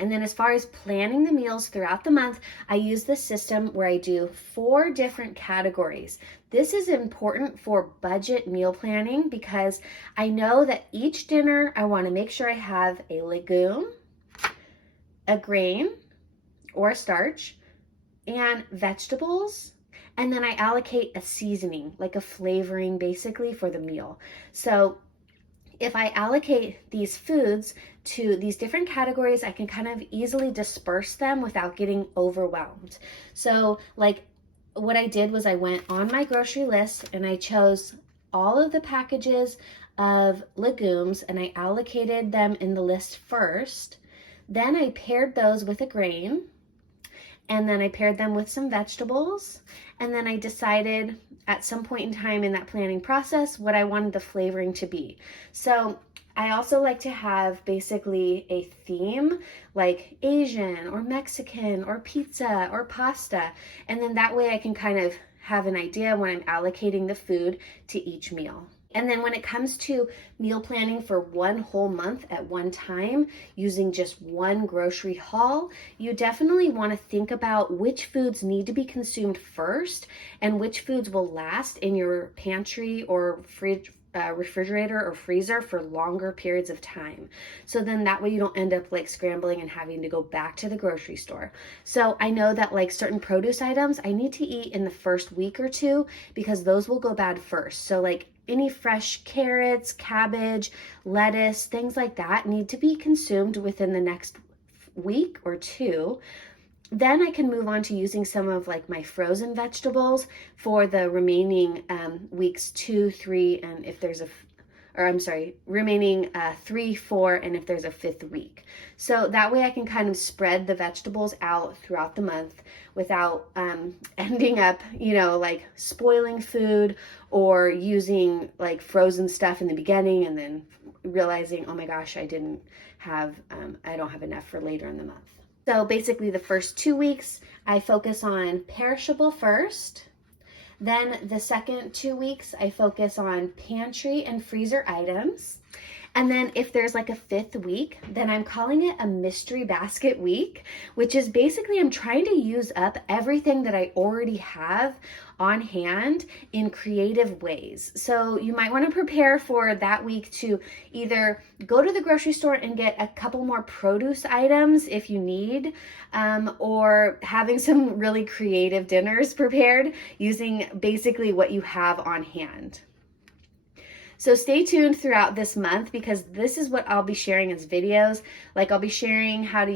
And then as far as planning the meals throughout the month, I use this system where I do 4 different categories. This is important for budget meal planning because I know that each dinner I want to make sure I have a legume, a grain or a starch, and vegetables. And then I allocate a seasoning, like a flavoring basically for the meal. So if I allocate these foods to these different categories, I can kind of easily disperse them without getting overwhelmed. So like what I did was I went on my grocery list and I chose all of the packages of legumes and I allocated them in the list first. Then I paired those with a grain, and then I paired them with some vegetables, and then I decided at some point in time in that planning process what I wanted the flavoring to be. So I also like to have basically a theme like Asian or Mexican or pizza or pasta, and then that way I can kind of have an idea when I'm allocating the food to each meal. And then when it comes to meal planning for one whole month at one time, using just one grocery haul, you definitely want to think about which foods need to be consumed first and which foods will last in your pantry or fridge, refrigerator or freezer for longer periods of time. So then that way you don't end up like scrambling and having to go back to the grocery store. So I know that like certain produce items I need to eat in the first week or two because those will go bad first. So like any fresh carrots, cabbage, lettuce, things like that need to be consumed within the next week or two. Then I can move on to using some of like my frozen vegetables for the remaining weeks 2, 3, and if there's remaining 3, 4, and if there's a 5th week. So that way I can kind of spread the vegetables out throughout the month without ending up, like spoiling food or using like frozen stuff in the beginning and then realizing, oh my gosh, I don't have enough for later in the month. So basically the first 2 weeks, I focus on perishable first. Then the second 2 weeks, I focus on pantry and freezer items. And then if there's like a 5th week, then I'm calling it a mystery basket week, which is basically I'm trying to use up everything that I already have on hand in creative ways. So you might want to prepare for that week to either go to the grocery store and get a couple more produce items if you need, or having some really creative dinners prepared using basically what you have on hand. So stay tuned throughout this month because this is what I'll be sharing as videos. Like I'll be sharing how to